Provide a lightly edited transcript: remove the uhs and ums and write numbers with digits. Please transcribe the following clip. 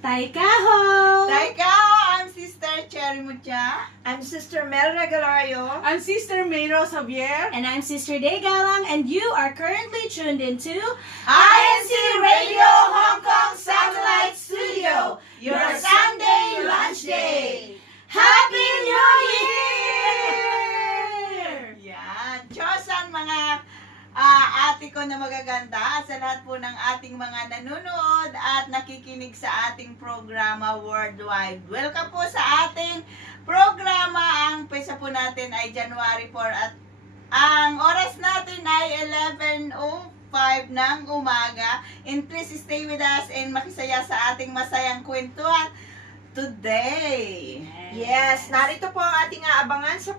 Taikaho! I'm Sister Cherry Mucha. I'm Sister Mel Regalario. I'm Sister Mayro Xavier. And I'm Sister Day Galang, and you are currently tuned into INC Radio Hong Kong Satellite Studio, your Sunday lunch day. Happy New Year! Yan. Diyosan mga ate ko na magaganda at sa lahat po ng ating mga nanonood at nakikinig sa ating programa worldwide. Welcome po sa ating programa. Ang pesa po natin ay January 4 at ang oras natin ay 11:05 ng umaga. And please stay with us and makisaya sa ating masayang kwentuhan today. Yes, narito po ang ating aabangan sa